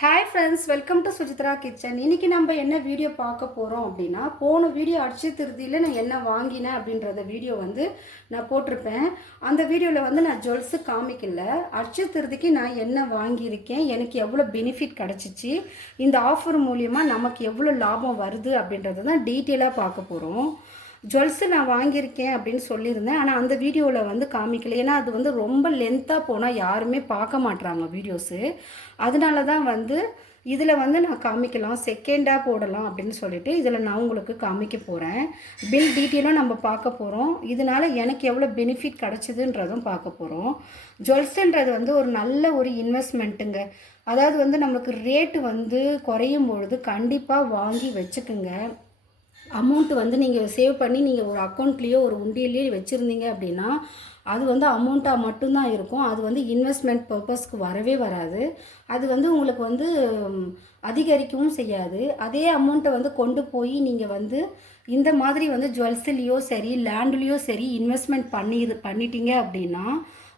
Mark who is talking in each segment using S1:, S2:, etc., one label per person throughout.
S1: Hi friends welcome to Sujithra kitchen இன்னைக்கு நம்ம என்ன வீடியோ பார்க்க போகிறோம் அப்படின்னா போன வீடியோ அடிச்சு திருதியில் நான் என்ன வாங்கினேன் அப்படின்றத வீடியோ வந்து நான் போட்டிருப்பேன். அந்த வீடியோவில் வந்து நான் ஜுவல்ஸு காமிக்கல. அடிச்சு திருதிக்கு நான் என்ன வாங்கியிருக்கேன் எனக்கு எவ்வளோ பெனிஃபிட் கிடச்சிச்சு இந்த ஆஃபர் மூலியமாக நமக்கு எவ்வளோ லாபம் வருது அப்படின்றத தான் டீட்டெயிலாக பார்க்க போகிறோம் ஜுவல்ஸு நான் வாங்கியிருக்கேன் அப்படின்னு சொல்லியிருந்தேன். ஆனால் அந்த வீடியோவில் வந்து காமிக்கல. ஏன்னா அது வந்து ரொம்ப லென்த்தாக போனால் யாருமே பார்க்க மாட்றாங்க வீடியோஸு. அதனால தான் வந்து இதில் வந்து நான் காமிக்கலாம். செகண்டாக போடலாம் அப்படின்னு சொல்லிட்டு இதில் நான் உங்களுக்கு காமிக்க போகிறேன் பில் டீட்டெயிலும் நம்ம பார்க்க போகிறோம் இதனால் எனக்கு எவ்வளோ பெனிஃபிட் கிடச்சிதுன்றதும் பார்க்க போகிறோம் ஜுவல்ஸுன்றது வந்து ஒரு நல்ல ஒரு இன்வெஸ்ட்மெண்ட்டுங்க அதாவது வந்து நமக்கு ரேட்டு வந்து குறையும் பொழுது கண்டிப்பாக வாங்கி வச்சுக்குங்க. அமௌண்ட் வந்து நீங்கள் சேவ் பண்ணி நீங்கள் ஒரு அக்கௌண்ட்லேயோ ஒரு உண்டியல்லையோ வச்சுருந்தீங்க அப்படின்னா அது வந்து அமௌண்ட்டாக மட்டும்தான் இருக்கும். அது வந்து இன்வெஸ்ட்மெண்ட் பர்பஸ்க்கு வரவே வராது. அது வந்து உங்களுக்கு வந்து அதிகரிக்கவும் செய்யாது. அதே அமௌண்ட்டை வந்து கொண்டு போய் நீங்கள் வந்து இந்த மாதிரி வந்து ஜுவல்ஸ்லேயோ சரி லேண்ட்லேயோ சரி இன்வெஸ்ட்மெண்ட் பண்ணி பண்ணிட்டீங்க அப்படின்னா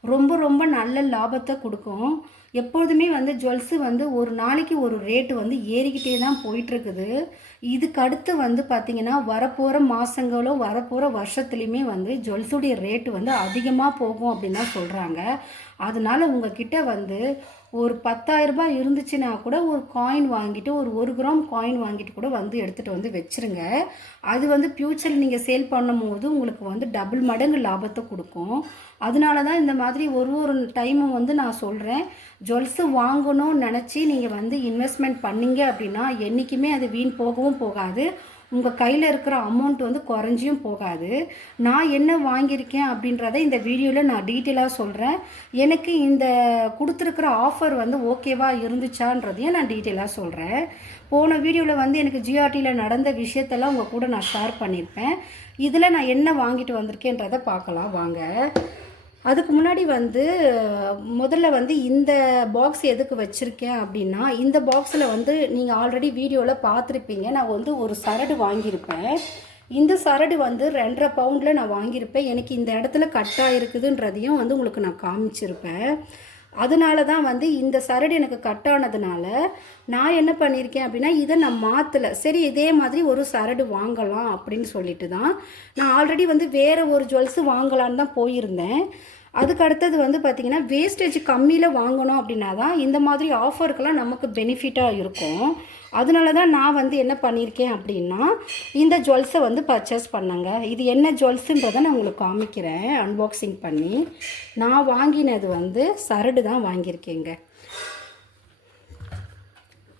S1: ரொம்ப ரொம்ப நல்ல லாபத்தை கொடுக்கும். எப்பொழுதுமே வந்து ஜுவல்ஸு வந்து ஒரு நாளைக்கு ஒரு ரேட்டு வந்து ஏறிக்கிட்டே தான் போயிட்டுருக்குது இதுக்கு அடுத்து வந்து பார்த்திங்கன்னா வரப்போகிற மாதங்களும் வரப்போகிற வருஷத்துலையுமே வந்து ஜுவல்ஸுடைய ரேட்டு வந்து அதிகமாக போகும் அப்படின்னு தான் சொல்கிறாங்க அதனால உங்ககிட்ட வந்து ஒரு பத்தாயிரரூபா இருந்துச்சுன்னா கூட ஒரு காயின் வாங்கிட்டு ஒரு ஒரு கிராம் காயின் வாங்கிட்டு கூட வந்து எடுத்துகிட்டு வந்து வச்சுருங்க. அது வந்து ஃப்யூச்சரில் நீங்கள் சேல் பண்ணும்போது உங்களுக்கு வந்து டபுள் மடங்கு லாபத்தை கொடுக்கும். அதனால தான் இந்த மாதிரி ஒரு ஒரு டைமும் வந்து நான் சொல்கிறேன் ஜுவல்ஸு வாங்கணும்னு நினச்சி நீங்கள் வந்து இன்வெஸ்ட்மெண்ட் பண்ணீங்க அப்படின்னா என்றைக்குமே அது வீண் போகவும் போகாது. உங்கள் கையில் இருக்கிற அமௌண்ட் வந்து குறைஞ்சியும் போகாது. நான் என்ன வாங்கியிருக்கேன் அப்படின்றத இந்த வீடியோவில் நான் டீட்டெயிலாக சொல்கிறேன் எனக்கு இந்த கொடுத்துருக்குற ஆஃபர் வந்து ஓகேவா இருந்துச்சான்றதையும் நான் டீட்டெயிலாக சொல்கிறேன் போன வீடியோவில் வந்து எனக்கு ஜிஆர்டியில் நடந்த விஷயத்தெல்லாம் உங்கள் கூட நான் ஷேர் பண்ணியிருப்பேன். இதில் நான் என்ன வாங்கிட்டு வந்திருக்கேன்றதை பார்க்கலாம். வாங்க. அதுக்கு முன்னாடி வந்து முதல்ல வந்து இந்த பாக்ஸ் எதுக்கு வச்சுருக்கேன் அப்படின்னா இந்த பாக்ஸில் வந்து நீங்கள் ஆல்ரெடி வீடியோவில் பார்த்துருப்பீங்க. நான் வந்து ஒரு சரடு வாங்கியிருப்பேன். இந்த சரடு வந்து ரெண்டரை பவுண்டில் நான் வாங்கியிருப்பேன். எனக்கு இந்த இடத்துல கட்டாக இருக்குதுன்றதையும் வந்து உங்களுக்கு நான் காமிச்சிருப்பேன். அதனால தான் வந்து இந்த சரடு எனக்கு கட் ஆனதுனால நான் என்ன பண்ணியிருக்கேன் அப்படின்னா இதை நான் மாற்றலை சரி இதே மாதிரி ஒரு சரடு வாங்கலாம் அப்படின்னு சொல்லிட்டு தான் நான் ஆல்ரெடி வந்து வேறு ஒரு ஜுவல்ஸு வாங்கலான்னு தான் போயிருந்தேன். அதுக்கு அடுத்தது வந்து பார்த்திங்கன்னா வேஸ்டேஜ் கம்மியில் வாங்கணும் அப்படின்னா தான் இந்த மாதிரி ஆஃபருக்கெல்லாம் நமக்கு பெனிஃபிட்டாக இருக்கும். அதனால தான் நான் வந்து என்ன பண்ணியிருக்கேன் அப்படின்னா இந்த ஜுவல்ஸை வந்து பர்ச்சேஸ் பண்ணேங்க. இது என்ன ஜுவல்ஸுன்றதை நான் உங்களுக்கு காமிக்கிறேன். அன்பாக்சிங் பண்ணி நான் வாங்கினது வந்து சரடு தான் வாங்கியிருக்கேங்க.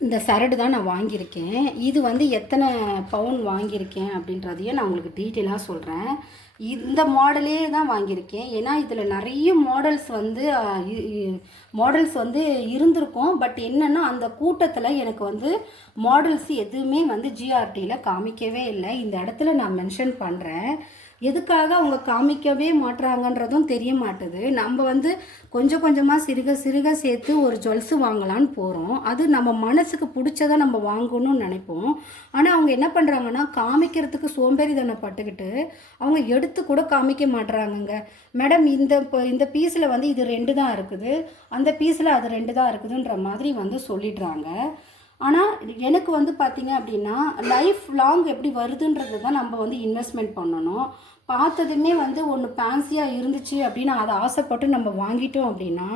S1: இந்த சரடு தான் நான் வாங்கியிருக்கேன். இது வந்து எத்தனை பவுன் வாங்கியிருக்கேன் அப்படின்றதையும் நான் உங்களுக்கு டீட்டெயிலாக சொல்கிறேன் இந்த மாடலே தான் வாங்கியிருக்கேன். ஏன்னா இதில் நிறைய மாடல்ஸ் வந்து மாடல்ஸ் வந்து இருந்திருக்கும். பட் என்னென்னா அந்த கூட்டத்தில் எனக்கு வந்து மாடல்ஸ் எதுவுமே வந்து ஜிஆர்டியில் காமிக்கவே இல்லை. இந்த இடத்துல நான் மென்ஷன் பண்ணுறேன் எதுக்காக அவங்க காமிக்கவே மாட்டுறாங்கன்றதும் தெரிய மாட்டுது. நம்ம வந்து கொஞ்சம் கொஞ்சமாக சிறுக சிறுக சேர்த்து ஒரு ஜுவல்ஸு வாங்கலான்னு போகிறோம் அது நம்ம மனசுக்கு பிடிச்சதை நம்ம வாங்கணும்னு நினைப்போம். ஆனால் அவங்க என்ன பண்ணுறாங்கன்னா காமிக்கிறதுக்கு சோம்பேறித்தனப்பட்டுக்கிட்டு அவங்க எடுத்து கூட காமிக்க மாட்றாங்கங்க. மேடம் இந்த இப்போ இந்த பீஸில் வந்து இது ரெண்டு தான் இருக்குது. அந்த பீஸில் அது ரெண்டு தான் இருக்குதுன்ற மாதிரி வந்து சொல்லிடுறாங்க. ஆனால் எனக்கு வந்து பார்த்தீங்க அப்படின்னா லைஃப் லாங் எப்படி வருதுன்றது தான் நம்ம வந்து இன்வெஸ்ட்மெண்ட் பண்ணணும். பார்த்ததுமே வந்து ஒன்று ஃபேன்சியாக இருந்துச்சு அப்படின்னு அதை ஆசைப்பட்டு நம்ம வாங்கிட்டோம் அப்படின்னா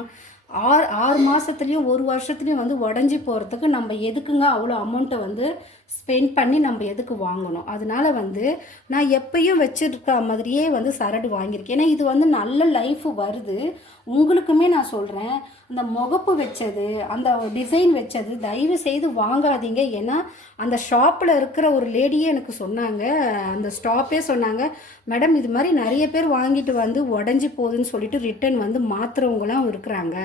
S1: ஆறு ஆறு மாதத்துலேயும் ஒரு வருஷத்துலேயும் வந்து உடஞ்சி போகிறதுக்கு நம்ம எதுக்குங்க அவ்வளோ அமௌண்ட்டை வந்து ஸ்பெண்ட் பண்ணி நம்ம எதுக்கு வாங்கணும்? அதனால வந்து நான் எப்பயும் வச்சுருக்க மாதிரியே வந்து சரடு வாங்கியிருக்கேன். ஏன்னா இது வந்து நல்ல லைஃப் வருது. உங்களுக்குமே நான் சொல்கிறேன் அந்த முகப்பு வச்சது அந்த டிசைன் வச்சது தயவு செய்து வாங்காதீங்க. ஏன்னா அந்த ஷாப்பில் இருக்கிற ஒரு லேடியே எனக்கு சொன்னாங்க. அந்த ஸ்டாப்பே சொன்னாங்க மேடம் இது மாதிரி நிறைய பேர் வாங்கிட்டு வந்து உடஞ்சி போகுதுன்னு சொல்லிட்டு ரிட்டன் வந்து மாற்றுறவங்களாம் இருக்கிறாங்க.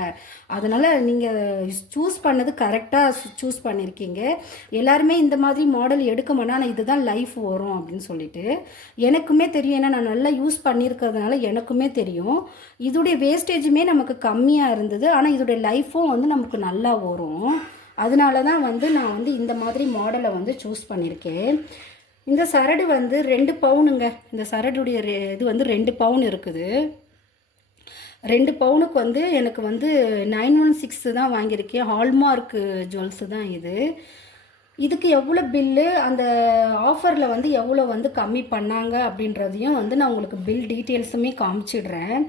S1: அதனால் நீங்கள் சூஸ் பண்ணது கரெக்டாக சூஸ் பண்ணியிருக்கீங்க எல்லாருமே இந்த மாதிரி மாதிரி மாடல் எடுக்க மாட்டேன் ஆனால் இதுதான் லைஃப் வரும் அப்படின்னு சொல்லிட்டு எனக்குமே தெரியும். ஏன்னா நான் நல்லா யூஸ் பண்ணியிருக்கிறதுனால எனக்குமே தெரியும். இதோடைய வேஸ்டேஜுமே நமக்கு கம்மியாக இருந்தது. ஆனால் இதோடைய லைஃப்பும் வந்து நமக்கு நல்லா வரும். அதனால தான் வந்து நான் வந்து இந்த மாதிரி மாடலை வந்து சூஸ் பண்ணியிருக்கேன். இந்த சரடு வந்து ரெண்டு பவுனுங்க. இந்த சரடுடைய இது வந்து ரெண்டு பவுன் இருக்குது. ரெண்டு பவுனுக்கு வந்து எனக்கு வந்து நைன் ஒன் சிக்ஸ் தான் வாங்கியிருக்கேன். ஹால்மார்க்கு ஜுவல்ஸு தான் இது. இதுக்கு எவ்வளோ பில்லு அந்த ஆஃபரில் வந்து எவ்வளோ வந்து கம்மி பண்ணாங்க அப்படின்றதையும் வந்து நான் உங்களுக்கு பில் டீட்டெயில்ஸுமே காமிச்சிடுறேன்.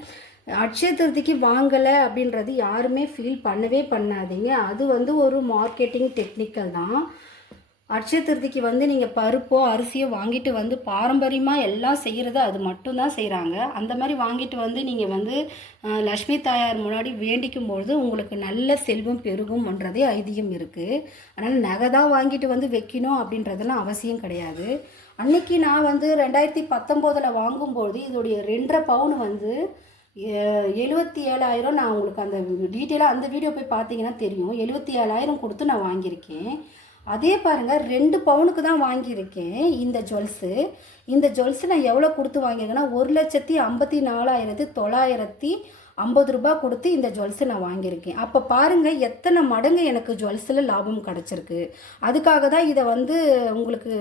S1: அட்சய திருதிக்கு வாங்கலை அப்படின்றது யாருமே ஃபீல் பண்ணவே பண்ணாதீங்க. அது வந்து ஒரு மார்க்கெட்டிங் டெக்னிக்கல் தான். அட்சய திருதிக்கு வந்து நீங்கள் பருப்போ அரிசியோ வாங்கிட்டு வந்து பாரம்பரியமாக எல்லாம் செய்கிறது அது மட்டும்தான் செய்கிறாங்க அந்த மாதிரி வாங்கிட்டு வந்து நீங்கள் வந்து லக்ஷ்மி தாயார் முன்னாடி வேண்டிக்கும் பொழுது உங்களுக்கு நல்ல செல்வம் பெருகும்ன்றதே ஐதீகம் இருக்குது அதனால் நகை தான் வாங்கிட்டு வந்து வைக்கணும் அப்படின்றதெல்லாம் அவசியம் கிடையாது. அன்னைக்கு நான் வந்து ரெண்டாயிரத்தி பத்தொம்போதில் வாங்கும்போது இதோடைய ரெண்டரை பவுன் வந்து எழுபத்தி ஏழாயிரம் நான் உங்களுக்கு அந்த டீட்டெயிலாக அந்த வீடியோ போய் பார்த்தீங்கன்னா தெரியும். எழுபத்தி ஏழாயிரம் கொடுத்து நான் வாங்கியிருக்கேன். அதே பாருங்கள் ரெண்டு பவுனுக்கு தான் வாங்கியிருக்கேன் இந்த ஜுவல்ஸு. இந்த ஜுவல்ஸு நான் எவ்வளோ கொடுத்து வாங்கியிருக்கேன்னா ஒரு லட்சத்தி ஐம்பத்தி நாலாயிரத்தி தொள்ளாயிரத்தி ஐம்பது ரூபாய் கொடுத்து இந்த ஜுவல்ஸை நான் வாங்கியிருக்கேன். அப்போ பாருங்கள் எத்தனை மடங்கு எனக்கு ஜுவல்ஸில் லாபம் கிடச்சிருக்கு. அதுக்காக தான் இதை வந்து உங்களுக்கு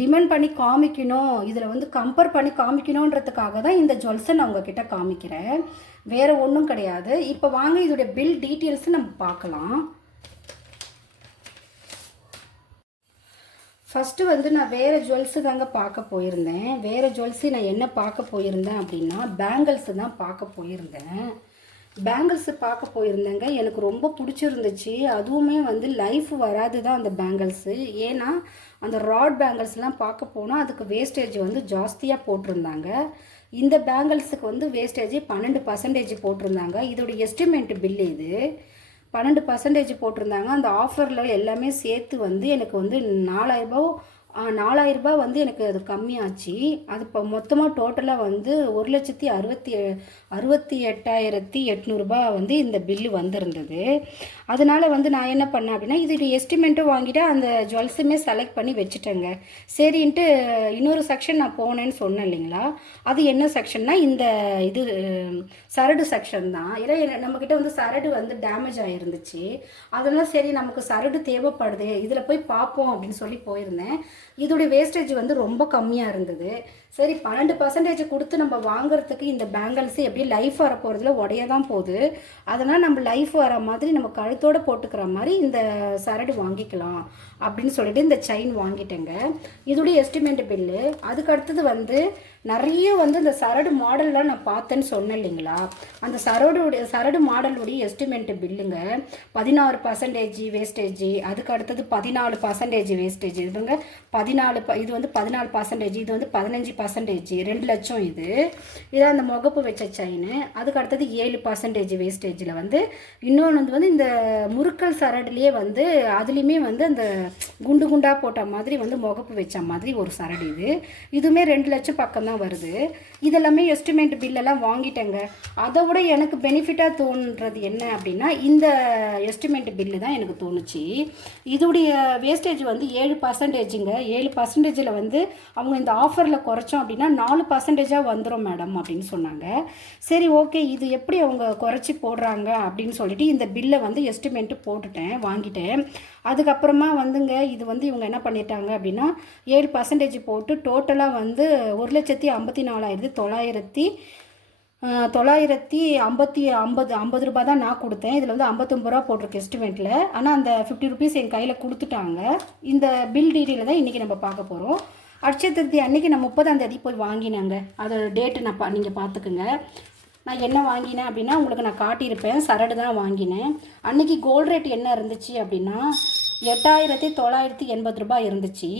S1: டிமெண்ட் பண்ணி காமிக்கணும் இதில் வந்து கம்பேர் பண்ணி காமிக்கணுன்றதுக்காக தான் இந்த ஜுவல்ஸை நான் உங்ககிட்ட காமிக்கிறேன். வேறு ஒன்றும் கிடையாது. இப்போ வாங்க இதோடைய பில் டீட்டெயில்ஸை நம்ம பார்க்கலாம். ஃபஸ்ட்டு வந்து நான் வேறு ஜுவல்ஸு தாங்க பார்க்க போயிருந்தேன். வேறு ஜுவல்ஸு நான் என்ன பார்க்க போயிருந்தேன் அப்படின்னா பேங்கிள்ஸு தான் பார்க்க போயிருந்தேன். பேங்கிள்ஸு பார்க்க போயிருந்தேங்க. எனக்கு ரொம்ப பிடிச்சிருந்துச்சு. அதுவுமே வந்து லைஃப் வராது தான் அந்த பேங்கிள்ஸு ஏன்னா அந்த ராட் பேங்கிள்ஸ்லாம் பார்க்க போனால் அதுக்கு வேஸ்டேஜ் வந்து ஜாஸ்தியாக போட்டிருந்தாங்க. இந்த பேங்கிள்ஸுக்கு வந்து வேஸ்டேஜ் பன்னெண்டு பர்சன்டேஜ் போட்டிருந்தாங்க. இதோட எஸ்டிமேட் பில் இது. பன்னெண்டு பர்சன்டேஜ் போட்டிருந்தாங்க. அந்த ஆஃபரில் எல்லாமே சேர்த்து வந்து எனக்கு வந்து நாலாயிரரூபா நாலாயிரரூபா வந்து எனக்கு அது கம்மியாச்சு. அது இப்போ மொத்தமாக டோட்டலாக வந்து ஒரு லட்சத்தி அறுபத்தி அறுபத்தி எட்டாயிரத்தி எட்நூறுபா வந்து இந்த பில்லு வந்திருந்தது. அதனால் வந்து நான் என்ன பண்ணேன் அப்படின்னா இது எஸ்டிமேட்டும் வாங்கிட்டு அந்த ஜுவல்ஸுமே செலக்ட் பண்ணி வச்சுட்டேங்க. சரின்ட்டு இன்னொரு செக்ஷன் நான் போனேன்னு சொன்னேன் இல்லைங்களா? அது என்ன செக்ஷன்னா இந்த இது சரடு செக்ஷன் தான். ஏன்னா நம்மக்கிட்ட வந்து சரடு வந்து டேமேஜ் ஆகிருந்துச்சு அதெல்லாம் சரி நமக்கு சரடு தேவைப்படுது இதில் போய் பார்ப்போம் அப்படின்னு சொல்லி போயிருந்தேன். இதோடைய வேஸ்டேஜ் வந்து ரொம்ப கம்மியாக இருந்தது. சரி பன்னெண்டு பர்சன்டேஜ் கொடுத்து நம்ம வாங்குறதுக்கு இந்த பேங்கிள்ஸ் எப்படி லைஃப் வர போகிறதுல உடைய தான் போகுது. அதனால் நம்ம லைஃப் வர மாதிரி நம்ம கழுத்தோடு போட்டுக்கிற மாதிரி இந்த சரடு வாங்கிக்கலாம் அப்படின்னு சொல்லிட்டு இந்த செயின் வாங்கிட்டேங்க. இதோடைய எஸ்டிமேட் பில்லு அதுக்கு அடுத்தது வந்து நிறைய வந்து இந்த சரடு மாடல்லாம் நான் பார்த்தேன்னு சொன்னேன் இல்லைங்களா? அந்த சரடுடைய சரடு மாடலுடைய எஸ்டிமேட் பில்லுங்க பதினாறு பர்சன்டேஜ் வேஸ்டேஜ் அதுக்கு அடுத்தது பதினாலு பர்சன்டேஜ் வேஸ்டேஜ் இதுங்க பதினாலு ப- இது வந்து பதினாலு பர்சன்டேஜ் இது வந்து பதினஞ்சு பர்சன்டேஜ் ரெண்டு லட்சம் இது. இதான் அந்த முகப்பு வச்ச செயின் அதுக்கு அடுத்தது ஏழு பர்சன்டேஜ் வேஸ்டேஜில் வந்து இன்னொன்று வந்து வந்து இந்த முறுக்கல் சரடுலேயே வந்து அதுலேயுமே வந்து அந்த குண்டு குண்டாக போட்ட மாதிரி வந்து முகப்பு வச்ச மாதிரி ஒரு சரடு இது. இதுவுமே ரெண்டு லட்சம் பக்கம் தான் வருது. இதெல்லாமே எஸ்டிமேட் பில்லெல்லாம் வாங்கிட்டேங்க. அதை விட எனக்கு பெனிஃபிட்டாக தோன்றது என்ன அப்படின்னா இந்த எஸ்டிமேட் பில்லு தான் எனக்கு தோணுச்சு. இதோடைய வேஸ்டேஜ் வந்து ஏழு பர்சன்டேஜுங்க ஏழு பர்சன்டேஜில் வந்து அவங்க இந்த ஆஃபரில் குறைச்சோம் அப்படின்னா நாலு பர்சன்டேஜாக வந்துடும் மேடம் அப்படின்னு சொன்னாங்க. சரி ஓகே இது எப்படி அவங்க குறைச்சி போடுறாங்க அப்படின்னு சொல்லிட்டு இந்த பில்லை வந்து எஸ்டிமேட்டு போட்டுட்டேன் வாங்கிட்டேன். அதுக்கப்புறமா வந்துங்க இது வந்து இவங்க என்ன பண்ணிட்டாங்க அப்படின்னா ஏழு பர்சன்டேஜ் போட்டு டோட்டலாக வந்து ஒரு லட்சத்தி ஐம்பத்தி நாலாயிரத்தி தொள்ளாயிரத்தி தொள்ளாயிரத்தி ஐம்பத்தி ஐம்பது ஐம்பது ரூபாய் தான் நான் கொடுத்தேன். இதில் வந்து ஐம்பத்தொம்பது ரூபா போட்டிருக்கு எஸ்டிமேட்டில் ஆனால் அந்த ஃபிஃப்டி ருபீஸ் என் கையில் கொடுத்துட்டாங்க. இந்த பில் டீட்டெயில் தான் இன்றைக்கி நம்ம பார்க்க போகிறோம் அட்சய திருத்தி அன்னைக்கு நான் முப்பதாம் தேதி போய் வாங்கினாங்க. அதோட டேட்டு நான் பா நீங்கள் பார்த்துக்குங்க. நான் என்ன வாங்கினேன் அப்படின்னா உங்களுக்கு நான் காட்டியிருப்பேன். சரடு தான் வாங்கினேன். அன்னைக்கு கோல்டு ரேட் என்ன இருந்துச்சு அப்படின்னா எட்டாயிரத்தி தொள்ளாயிரத்தி எண்பது ரூபாய் இருந்துச்சு.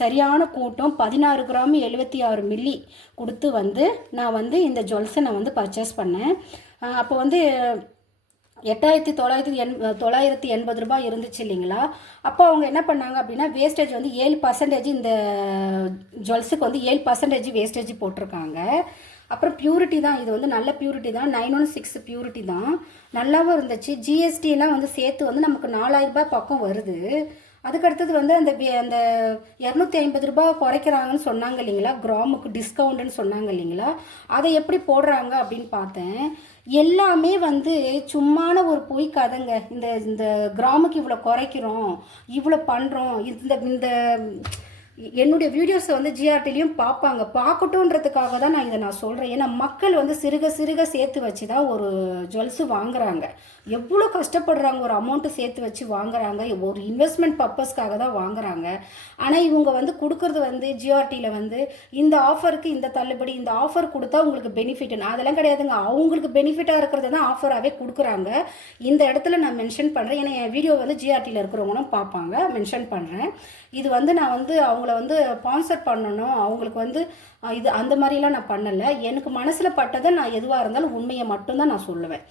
S1: சரியான கூட்டம் பதினாறு கிராம் எழுபத்தி ஆறு மில்லி கொடுத்து வந்து நான் வந்து இந்த ஜுவல்ஸை நான் வந்து பர்ச்சேஸ் பண்ணேன். அப்போ வந்து எட்டாயிரத்தி தொள்ளாயிரத்தி எண் தொள்ளாயிரத்தி எண்பது ரூபாய் இருந்துச்சு இல்லைங்களா? அப்போ அவங்க என்ன பண்ணாங்க அப்படின்னா வேஸ்டேஜ் வந்து ஏழு பர்சன்டேஜ் இந்த ஜுவல்ஸுக்கு வந்து ஏழு பர்சன்டேஜ் வேஸ்டேஜ் போட்டிருக்காங்க. அப்புறம் பியூரிட்டி தான் இது வந்து நல்ல பியூரிட்டி தான் நைன் ஒன் சிக்ஸ் பியூரிட்டி தான். நல்லாவும் இருந்துச்சு. ஜிஎஸ்டிலாம் வந்து சேர்த்து வந்து நமக்கு நாலாயிரம் ரூபாய் பக்கம் வருது. அதுக்கடுத்தது வந்து அந்த அந்த இரநூத்தி ஐம்பது ரூபாய் குறைக்கிறாங்கன்னு சொன்னாங்க இல்லைங்களா? கிராமுக்கு டிஸ்கவுண்ட்டுன்னு சொன்னாங்க இல்லைங்களா? அதை எப்படி போடுறாங்க அப்படின்னு பார்த்தேன். எல்லாமே வந்து சும்மான ஒரு பொய் கதைங்க. இந்த இந்த கிராமுக்கு இவ்வளோ குறைக்கிறோம் இவ்வளோ பண்ணுறோம் இந்த இந்த என்னுடைய வீடியோஸை வந்து ஜிஆர்டிலையும் பார்ப்பாங்க பார்க்கட்டுன்றதுக்காக தான் நான் இதை நான் சொல்கிறேன் ஏன்னா மக்கள் வந்து சிறுக சிறுக சேர்த்து வச்சு தான் ஒரு ஜுவல்ஸு வாங்குறாங்க. எவ்வளோ கஷ்டப்படுறாங்க ஒரு அமௌண்ட்டு சேர்த்து வச்சு வாங்குறாங்க. ஒரு இன்வெஸ்ட்மெண்ட் பர்பஸ்க்காக தான் வாங்குறாங்க. ஆனால் இவங்க வந்து கொடுக்குறது வந்து ஜிஆர்டியில் வந்து இந்த ஆஃபருக்கு இந்த தள்ளுபடி இந்த ஆஃபர் கொடுத்தா உங்களுக்கு பெனிஃபிட் அதெல்லாம் கிடையாதுங்க. அவங்களுக்கு பெனிஃபிட்டாக இருக்கிறது தான் ஆஃபராகவே கொடுக்குறாங்க. இந்த இடத்துல நான் மென்ஷன் பண்ணுறேன் ஏன்னா என் வீடியோ வந்து ஜிஆர்டியில் இருக்கிறவங்களும் பார்ப்பாங்க மென்ஷன் பண்ணுறேன் இது வந்து நான் வந்து அவங்க அவங்கள வந்து ஸ்பான்சர் பண்ணணும். அவங்களுக்கு வந்து இது அந்த மாதிரிலாம் நான் பண்ணலை. எனக்கு மனசில் பட்டதை நான் எதுவாக இருந்தாலும் உண்மையை மட்டும்தான் நான் சொல்லுவேன்.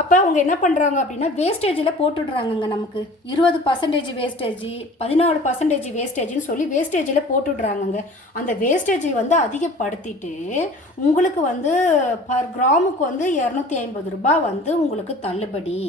S1: அப்போ அவங்க என்ன பண்ணுறாங்க அப்படின்னா வேஸ்டேஜில் போட்டுடுறாங்கங்க நமக்கு. இருபது பர்சன்டேஜ் வேஸ்டேஜ் பதினாலு பர்சன்டேஜ் வேஸ்டேஜ்னு சொல்லி வேஸ்டேஜில் போட்டுடுறாங்கங்க. அந்த வேஸ்டேஜை வந்து அதிகப்படுத்திட்டு உங்களுக்கு வந்து பர் கிராமுக்கு வந்து இரநூத்தி ஐம்பது ரூபாய் வந்து உங்களுக்கு தள்ளுபடி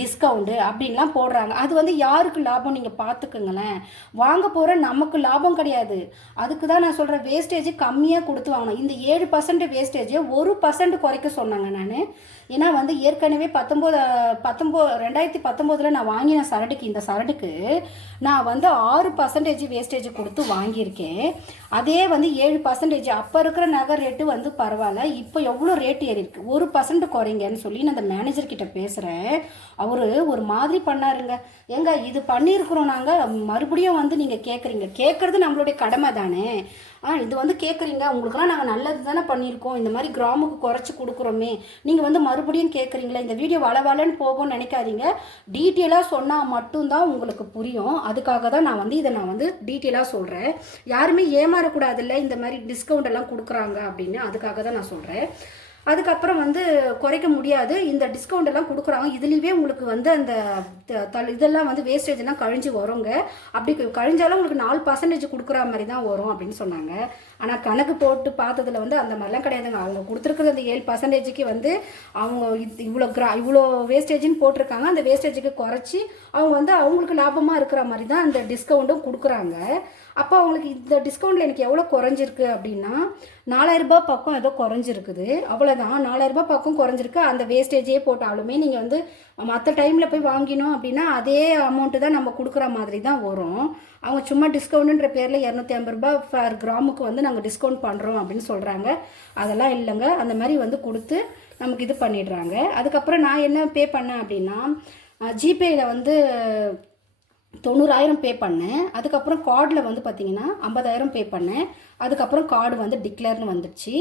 S1: டிஸ்கவுண்ட்டு அப்படின்லாம் போடுறாங்க. அது வந்து யாருக்கு லாபம்? நீங்கள் பார்த்துக்குங்களேன். வாங்க போகிற நமக்கு லாபம் கிடையாது. அதுக்கு தான் நான் சொல்கிறேன் வேஸ்டேஜ் கம்மியாக கொடுத்து வாங்கணும். இந்த ஏழு பர்சன்ட் வேஸ்டேஜை ஒரு பர்சன்ட் குறைக்க சொன்னாங்க நான். ஏன்னா வந்து ஏற்கனவே பத்தொம்போது பத்தொம்போது ரெண்டாயிரத்தி பத்தொம்போதில் நான் வாங்கின சரடுக்கு இந்த சரடுக்கு நான் வந்து ஆறு பர்சன்டேஜ் வேஸ்டேஜ் கொடுத்து வாங்கியிருக்கேன். அதே வந்து ஏழு பர்சன்டேஜ் அப்போ இருக்கிற நகை ரேட்டு வந்து பரவாயில்ல. இப்போ எவ்வளோ ரேட் ஏறி இருக்குது ஒரு பர்சன்ட் குறைங்கன்னு சொல்லி நான் அந்த மேனேஜர்கிட்ட பேசுகிறேன் அவர் ஒரு மாதிரி பண்ணாருங்க. ஏங்க இது பண்ணியிருக்கிறோம் நாங்கள் மறுபடியும் வந்து நீங்கள் கேட்குறீங்க கேட்குறது நம்மளுடைய கடமை தானே. ஆ இது வந்து கேட்குறீங்க உங்களுக்குலாம் நாங்கள் நல்லது தானே பண்ணியிருக்கோம். இந்த மாதிரி கிராமுக்கு குறைச்சி கொடுக்குறோமே. நீங்கள் வந்து மறுபடியும் கேட்குறீங்களா இந்த வீடியோ வளவலன்னு போகும்னு நினைக்காதீங்க. டீட்டெயிலாக சொன்னால் மட்டும்தான் உங்களுக்கு புரியும். அதுக்காக தான் நான் வந்து இதை நான் வந்து டீட்டெயிலாக சொல்கிறேன் யாருமே ஏமாறக்கூடாதுல்ல இந்த மாதிரி டிஸ்கவுண்ட் எல்லாம் கொடுக்குறாங்க அப்படின்னு. அதுக்காக தான் நான் சொல்கிறேன் அதுக்கப்புறம் வந்து குறைக்க முடியாது. இந்த டிஸ்கவுண்ட் எல்லாம் கொடுக்குறாங்க. இதுலேயே உங்களுக்கு வந்து அந்த த- இதெல்லாம் வந்து வேஸ்டேஜ் எல்லாம் கழிஞ்சு வருங்க. அப்படி கழிஞ்சாலும் உங்களுக்கு நாலு பர்சன்டேஜ் கொடுக்குற மாதிரி தான் வரும் அப்படின்னு சொன்னாங்க. ஆனால் கணக்கு போட்டு பார்த்ததுல வந்து அந்த மாதிரிலாம் கிடையாதுங்க. அவங்க கொடுத்துருக்குற அந்த ஏழு பர்சன்டேஜுக்கு வந்து அவங்க இவ்வளோ கிரா இவ்வளோ வேஸ்டேஜ்னு போட்டிருக்காங்க. அந்த வேஸ்டேஜுக்கு குறைச்சி அவங்க வந்து அவங்களுக்கு லாபமாக இருக்கிற மாதிரி தான் அந்த டிஸ்கவுண்ட்டும் கொடுக்குறாங்க. அப்போ அவங்களுக்கு இந்த டிஸ்கவுண்ட்டில் எனக்கு எவ்வளோ குறைஞ்சிருக்கு அப்படின்னா நாலாயிரரூபா பக்கம் ஏதோ குறைஞ்சிருக்குது. அவ்வளோதான் நாலாயிரரூபா ரூபாய் பக்கம் குறைஞ்சிருக்கு. அந்த வேஸ்டேஜே போட்டாலுமே நீங்கள் வந்து மற்ற டைமில் போய் வாங்கினோம் அப்படின்னா அதே அமௌண்ட்டு தான் நம்ம கொடுக்குற மாதிரி தான் வரும். அவங்க சும்மா டிஸ்கவுண்ட்டுன்ற பேரில் இரநூத்தி ஐம்பது ரூபாய் ஃபர் கிராமுக்கு வந்து நாங்கள் டிஸ்கவுண்ட் பண்ணுறோம் அப்படின்னு சொல்கிறாங்க அதெல்லாம் இல்லைங்க. அந்த மாதிரி வந்து கொடுத்து நமக்கு இது பண்ணிடுறாங்க. அதுக்கப்புறம் நான் என்ன பே பண்ணேன் அப்படின்னா ஜிபேயில் வந்து தொண்ணூறாயிரம் பே பண்ணேன். அதுக்கப்புறம் கார்டில் வந்து பார்த்தீங்கன்னா ஐம்பதாயிரம் பே பண்ணேன். அதுக்கப்புறம் கார்டு வந்து டிக்ளேர்னு வந்துடுச்சு.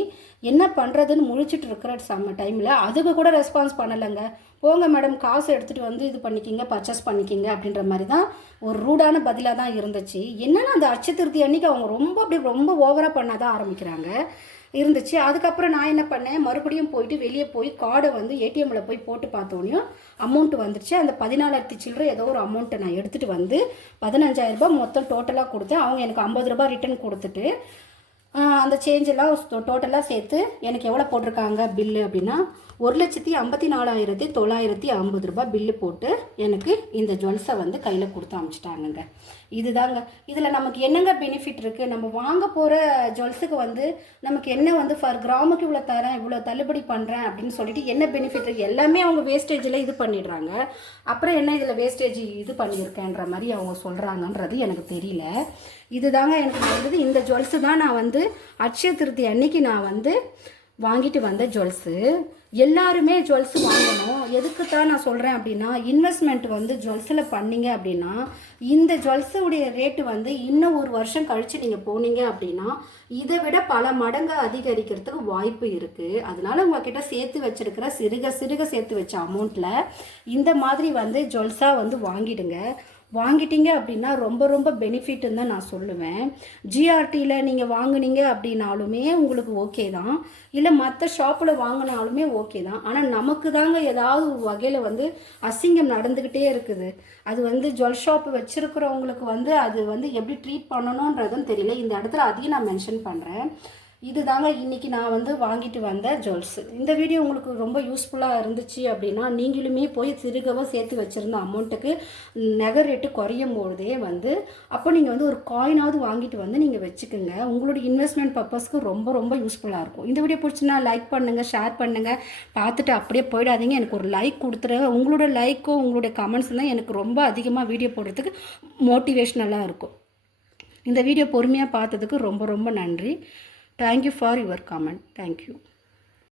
S1: என்ன பண்ணுறதுன்னு முழிச்சிட்டு இருக்கிற சம்ம டைமில் அதுக்கு கூட ரெஸ்பான்ஸ் பண்ணலைங்க. போங்க மேடம் காசு எடுத்துகிட்டு வந்து இது பண்ணிக்கிங்க பர்ச்சேஸ் பண்ணிக்கிங்க அப்படின்ற மாதிரி தான் ஒரு ரூடான பதிலாக தான் இருந்துச்சு. என்னென்னா அந்த அட்சய அன்னைக்கு அவங்க ரொம்ப அப்படி ரொம்ப ஓவராக பண்ண தான் ஆரம்பிக்கிறாங்க. இருந்துச்சு. அதுக்கப்புறம் நான் என்ன பண்ணேன்? மறுபடியும் போயிட்டு வெளியே போய் கார்டை வந்து ஏடிஎம்மில் போய் போட்டு பார்த்தோன்னே அமௌண்ட் வந்துருச்சு. அந்த பதினாலாயிரத்தி சில்லற ஏதோ ஒரு அமௌண்ட்டை நான் எடுத்துகிட்டு வந்து பதினஞ்சாயிரம் ரூபாய் மொத்தம் டோட்டலாக கொடுத்தேன் அவங்க எனக்கு ஐம்பது ரூபாய் ரிட்டர்ன் கொடுத்துட்டு அந்த சேஞ்செல்லாம் டோட்டலாக சேர்த்து எனக்கு எவ்வளோ போட்டிருக்காங்க பில்லு அப்படின்னா ஒரு லட்சத்தி ஐம்பத்தி நாலாயிரத்தி தொள்ளாயிரத்தி ஐம்பது ரூபாய் பில்லு போட்டு எனக்கு இந்த ஜுவல்ஸை வந்து கையில் கொடுத்து அனுப்பிச்சிட்டாங்கங்க இதுதாங்க. இதில் நமக்கு என்னங்க பெனிஃபிட் இருக்குது நம்ம வாங்க போகிற ஜுவல்ஸுக்கு வந்து நமக்கு என்ன வந்து ஃபர் கிராமுக்கு இவ்வளோ தரேன் இவ்வளோ தள்ளுபடி பண்ணுறேன் அப்படின்னு சொல்லிட்டு என்ன பெனிஃபிட் இருக்குது எல்லாமே அவங்க வேஸ்டேஜில் இது பண்ணிடுறாங்க. அப்புறம் என்ன இதில் வேஸ்டேஜ் இது பண்ணியிருக்கேன்ற மாதிரி அவங்க சொல்கிறாங்கன்றது எனக்கு தெரியல. இதுதாங்க எனக்கு நடந்தது இந்த ஜுவல்ஸு தான் நான் வந்து அட்சய திருத்தி அன்னைக்கு நான் வந்து வாங்கிட்டு வந்த ஜுவல்ஸு. எல்லாருமே ஜுவல்ஸ் வாங்கணும். எதுக்கு தான் நான் சொல்கிறேன் அப்படின்னா இன்வெஸ்ட்மெண்ட் வந்து ஜுவல்ஸில் பண்ணீங்க அப்படின்னா இந்த ஜுவல்ஸுடைய ரேட்டு வந்து இன்னும் ஒரு வருஷம் கழித்து நீங்கள் போனீங்க அப்படின்னா இதை விட பல மடங்கு அதிகரிக்கிறதுக்கு வாய்ப்பு இருக்குது அதனால உங்ககிட்ட சேர்த்து வச்சிருக்கிற சிறுக சிறுக சேர்த்து வச்ச அமௌண்ட்டில் இந்த மாதிரி வந்து ஜுவல்ஸாக வந்து வாங்கிடுங்க. வாங்கிட்டீங்க அப்படின்னா ரொம்ப ரொம்ப பெனிஃபிட்னு தான் நான் சொல்லுவேன். ஜிஆர்டியில் நீங்கள் வாங்கினீங்க அப்படின்னாலுமே உங்களுக்கு ஓகே தான். இல்லை மற்ற ஷாப்பில் வாங்கினாலுமே ஓகே தான். ஆனால் நமக்கு தாங்க ஏதாவது ஒரு வகையில் வந்து அசிங்கம் நடந்துக்கிட்டே இருக்குது. அது வந்து ஜுவல் ஷாப் வச்சுருக்கிறவங்களுக்கு வந்து அது வந்து எப்படி ட்ரீட் பண்ணணுன்றதும் தெரியல. இந்த இடத்துல அதையும் நான் மென்ஷன் பண்ணுறேன் இதுதாங்க இன்றைக்கி நான் வந்து வாங்கிட்டு வந்த ஜுவல்ஸ். இந்த வீடியோ உங்களுக்கு ரொம்ப யூஸ்ஃபுல்லாக இருந்துச்சு அப்படின்னா நீங்களுமே போய் சிறுகவும் சேர்த்து வச்சுருந்த அமௌண்ட்டுக்கு நகை ரேட்டு குறையும் போதே வந்து அப்போ நீங்கள் வந்து ஒரு காயினாவது வாங்கிட்டு வந்து நீங்கள் வச்சுக்கோங்க. உங்களுடைய இன்வெஸ்ட்மெண்ட் பர்பஸ்க்கு ரொம்ப ரொம்ப யூஸ்ஃபுல்லாக இருக்கும். இந்த வீடியோ பிடிச்சினா லைக் பண்ணுங்கள் ஷேர் பண்ணுங்கள் பார்த்துட்டு அப்படியே போயிடாதீங்க. எனக்கு ஒரு லைக் கொடுத்துருங்க உங்களோட லைக்கும் உங்களுடைய கமெண்ட்ஸ் தான் எனக்கு ரொம்ப அதிகமாக வீடியோ போடுறதுக்கு மோட்டிவேஷ்னலாக இருக்கும். இந்த வீடியோ பொறுமையாக பார்த்ததுக்கு ரொம்ப ரொம்ப நன்றி. Thank you for your comment. Thank you.